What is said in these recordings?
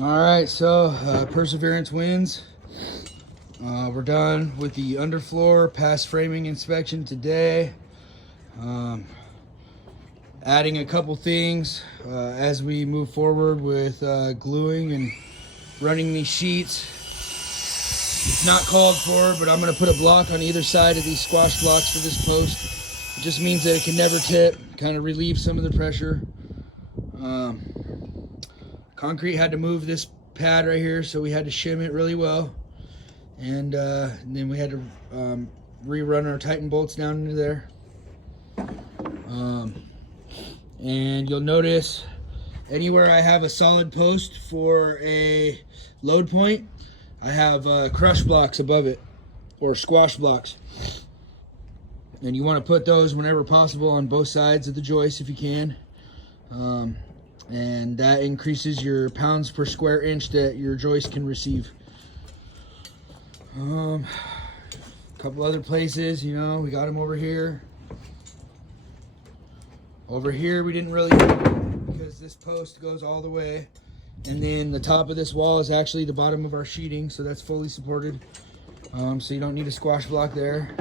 All right, so Perseverance wins. We're done with the underfloor past framing inspection today. Adding a couple things as we move forward with gluing and running these sheets. It's not called for, but I'm going to put a block on either side of these squash blocks for this post. It just means that it can never tip, kind of relieve some of the pressure. Concrete had to move this pad right here, so we had to shim it really well. And then we had to rerun our Titan bolts down into there. And you'll notice anywhere I have a solid post for a load point, I have crush blocks above it, or squash blocks. And you want to put those whenever possible on both sides of the joist if you can. And that increases your pounds per square inch that your joist can receive. A couple other places, you know, we got them over here. Over here we didn't really, because this post goes all the way. And then the top of this wall is actually the bottom of our sheeting, so that's fully supported. So you don't need a squash block there.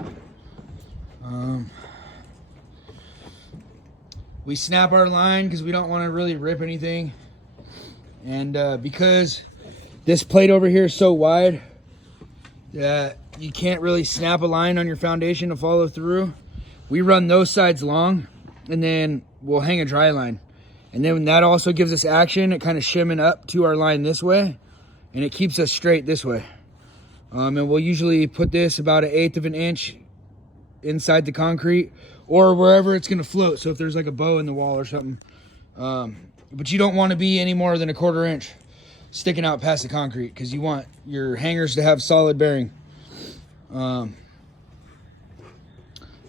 We snap our line because we don't want to really rip anything. And because this plate over here is so wide that you can't really snap a line on your foundation to follow through, we run those sides long, and then we'll hang a dry line. And then that also gives us action at kind of shimming up to our line this way, and it keeps us straight this way. And we'll usually put this about 1/8 of an inch inside the concrete or wherever it's going to float. So if there's like a bow in the wall or something, but you don't want to be any more than 1/4 inch sticking out past the concrete, because you want your hangers to have solid bearing.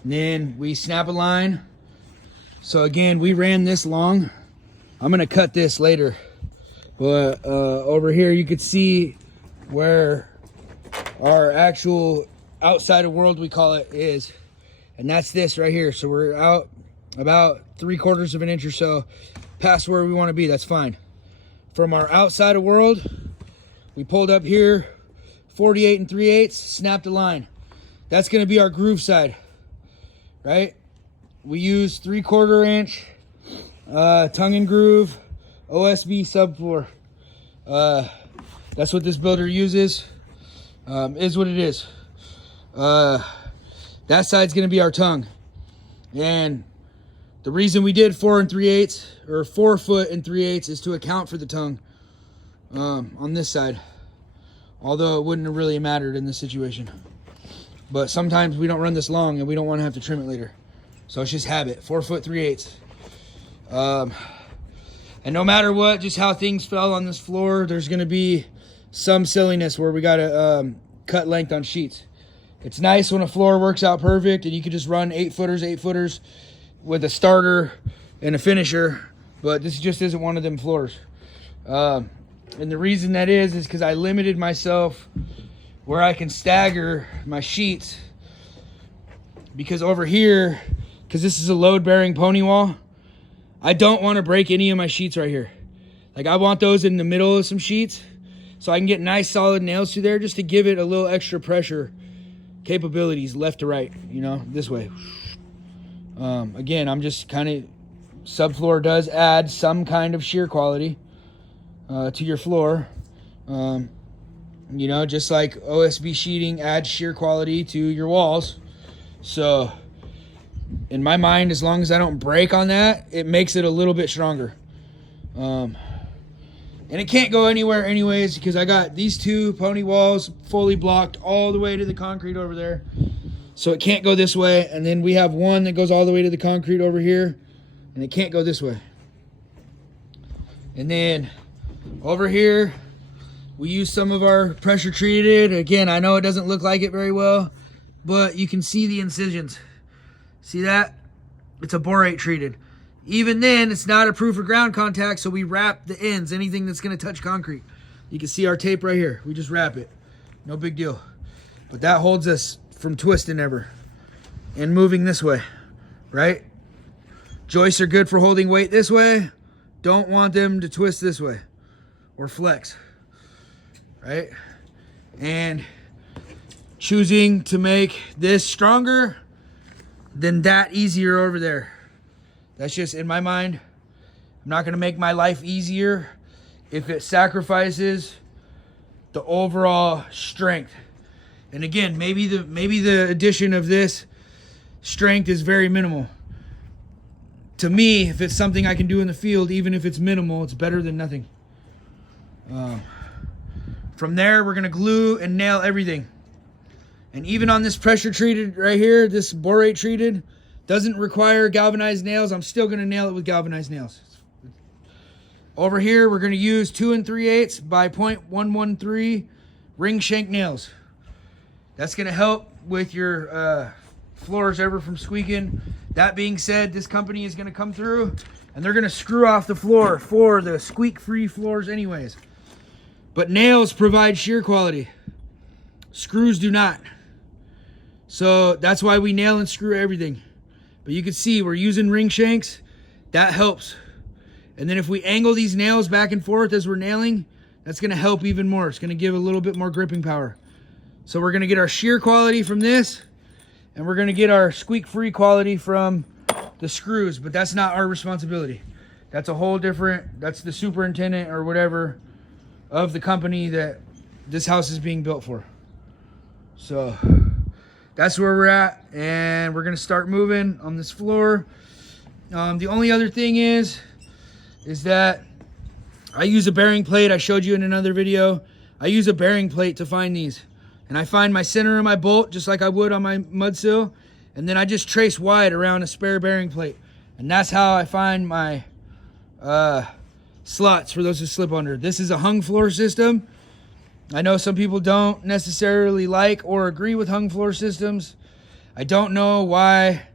Then we snap a line. So again, we ran this long. I'm gonna cut this later, but over here you could see where our actual outside of world, we call it, is, and that's this right here. So we're out about 3/4 of an inch or so past where we want to be. That's fine. From our outside of world, we pulled up here 48 3/8, snapped a line. That's going to be our groove side, right? We use 3/4 inch tongue and groove OSB subfloor. That's what this builder uses. Is what it is. That side's going to be our tongue. And the reason we did 4 3/8 or 4 foot and 3/8 is to account for the tongue on this side. Although it wouldn't have really mattered in this situation. But sometimes we don't run this long and we don't want to have to trim it later. So it's just habit. 4 foot 3/8. And no matter what, just how things fell on this floor, there's going to be some silliness where we got to cut length on sheets. It's nice when a floor works out perfect and you can just run 8-footers with a starter and a finisher, but this just isn't one of them floors. And the reason that is because I limited myself where I can stagger my sheets, because over here, because this is a load-bearing pony wall, I don't want to break any of my sheets right here. Like, I want those in the middle of some sheets so I can get nice solid nails through there just to give it a little extra pressure capabilities left to right, you know, this way. Again, I'm just kind of, subfloor does add some kind of shear quality to your floor. You know, just like OSB sheeting adds shear quality to your walls. So in my mind, as long as I don't break on that, it makes it a little bit stronger. And it can't go anywhere anyways, because I got these two pony walls fully blocked all the way to the concrete over there. So it can't go this way. And then we have one that goes all the way to the concrete over here, and it can't go this way. And then over here, we use some of our pressure treated. Again, I know it doesn't look like it very well, but you can see the incisions. See that? It's a borate treated. Even then, it's not approved for ground contact, so we wrap the ends, anything that's going to touch concrete. You can see our tape right here. We just wrap it. No big deal. But that holds us from twisting ever and moving this way, right? Joists are good for holding weight this way. Don't want them to twist this way or flex, right? And choosing to make this stronger than that easier over there. That's just in my mind. I'm not gonna make my life easier if it sacrifices the overall strength. And again, maybe the addition of this strength is very minimal. To me, if it's something I can do in the field, even if it's minimal, it's better than nothing. From there, we're gonna glue and nail everything. And even on this pressure treated right here, this borate treated, doesn't require galvanized nails. I'm still gonna nail it with galvanized nails. Over here, we're gonna use 2 3/8 by 0.113 ring shank nails. That's gonna help with your floors ever from squeaking. That being said, this company is gonna come through and they're gonna screw off the floor for the squeak-free floors anyways. But nails provide shear quality. Screws do not. So that's why we nail and screw everything. But you can see we're using ring shanks. That helps. And then if we angle these nails back and forth as we're nailing, that's gonna help even more. It's gonna give a little bit more gripping power. So we're gonna get our shear quality from this, and we're gonna get our squeak-free quality from the screws, but that's not our responsibility. That's a whole different, that's the superintendent or whatever of the company that this house is being built for. So that's where we're at, and we're gonna start moving on this floor. The only other thing is that I use a bearing plate. I showed you in another video. I use a bearing plate to find these. And I find my center of my bolt just like I would on my mud sill. And then I just trace wide around a spare bearing plate. And that's how I find my slots for those who slip under. This is a hung floor system. I know some people don't necessarily like or agree with hung floor systems. I don't know why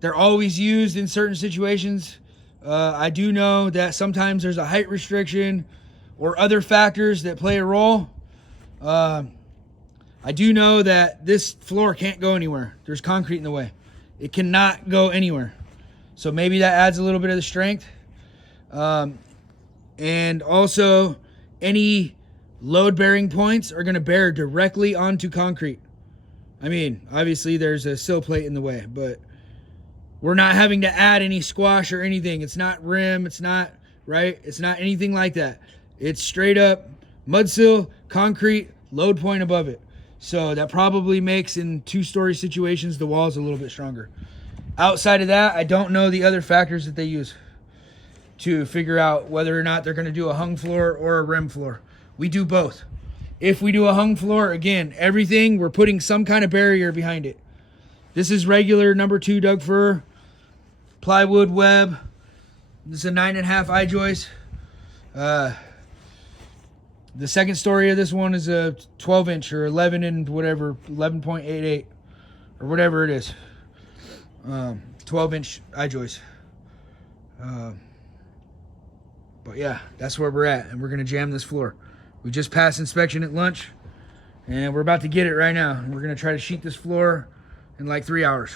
they're always used in certain situations. I do know that sometimes there's a height restriction or other factors that play a role. I do know that this floor can't go anywhere. There's concrete in the way. It cannot go anywhere. So maybe that adds a little bit of the strength. And also, any load-bearing points are going to bear directly onto concrete. I mean, obviously there's a sill plate in the way, but we're not having to add any squash or anything. It's not rim. It's not, right? It's not anything like that. It's straight up mud sill, concrete, load point above it. So that probably makes, in 2-story situations, the walls a little bit stronger. Outside of that, I don't know the other factors that they use to figure out whether or not they're going to do a hung floor or a rim floor. We do both. If we do a hung floor, again, everything, we're putting some kind of barrier behind it. This is regular number 2 Doug fir, plywood web. This is a 9.5 I-joist. The second story of this one is a 12-inch or 11 and whatever, 11.88 or whatever it is. 12-inch I-joist. But yeah, that's where we're at, and we're gonna jam this floor. We just passed inspection at lunch, and we're about to get it right now. And we're gonna try to sheet this floor in like 3 hours.